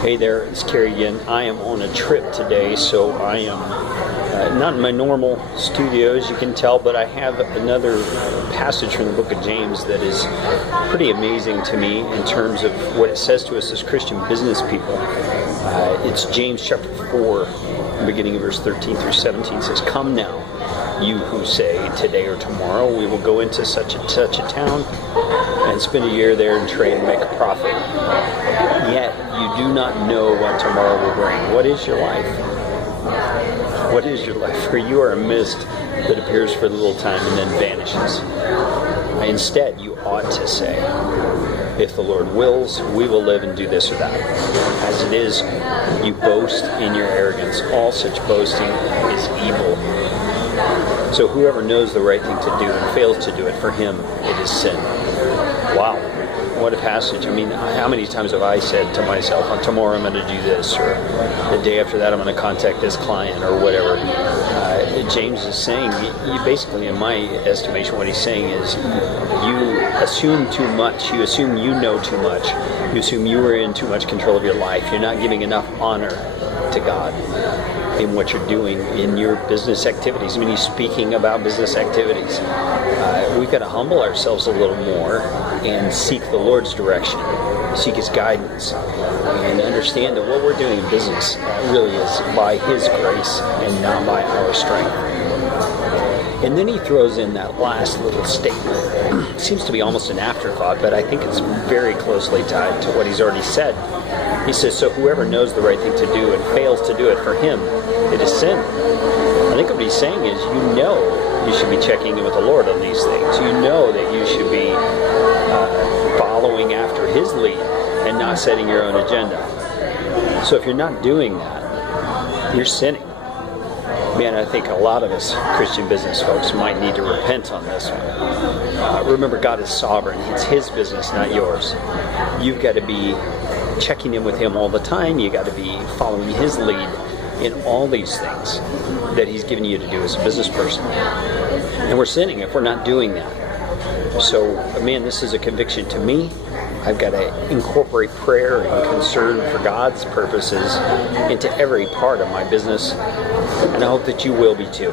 Hey there, it's Kerry again. I am on a trip today, so I am not in my normal studio, as you can tell, but I have another passage from the book of James that is pretty amazing to me in terms of what it says to us as Christian business people. It's James chapter 4, beginning of verse 13 through 17. It says, "Come now, you who say, today or tomorrow we will go into such a town and spend a year there and trade and make a profit. Yet you do not know what tomorrow will bring. What is your life? What is your life? For you are a mist that appears for a little time and then vanishes. Instead, you ought to say, if the Lord wills, we will live and do this or that. As it is, you boast in your arrogance. All such boasting is evil. So whoever knows the right thing to do and fails to do it, for him it is sin." Wow. What a passage. I mean, how many times have I said to myself, tomorrow I'm going to do this, or the day after that I'm going to contact this client, or whatever. James is saying, you basically, in my estimation, what he's saying is, you assume too much. You assume you know too much. You assume you are in too much control of your life. You're not giving enough honor to God in what you're doing in your business activities. I mean, he's speaking about business activities. We've got to humble ourselves a little more and seek the Lord's direction, seek His guidance, and understand that what we're doing in business really is by His grace and not by our strength. And then he throws in that last little statement. It seems to be almost an afterthought, but I think it's very closely tied to what he's already said. He says, so whoever knows the right thing to do and fails to do it, for him it is sin. I think what he's saying is, you know you should be checking in with the Lord on these things. You know that you should be following after His lead and not setting your own agenda. So if you're not doing that, you're sinning. Man, I think a lot of us Christian business folks might need to repent on this one. Remember, God is sovereign. It's His business, not yours. You've got to be checking in with Him all the time. You've got to be following His lead in all these things that He's given you to do as a business person. And we're sinning if we're not doing that. So, man, this is a conviction to me. I've got to incorporate prayer and concern for God's purposes into every part of my business, and I hope that you will be too.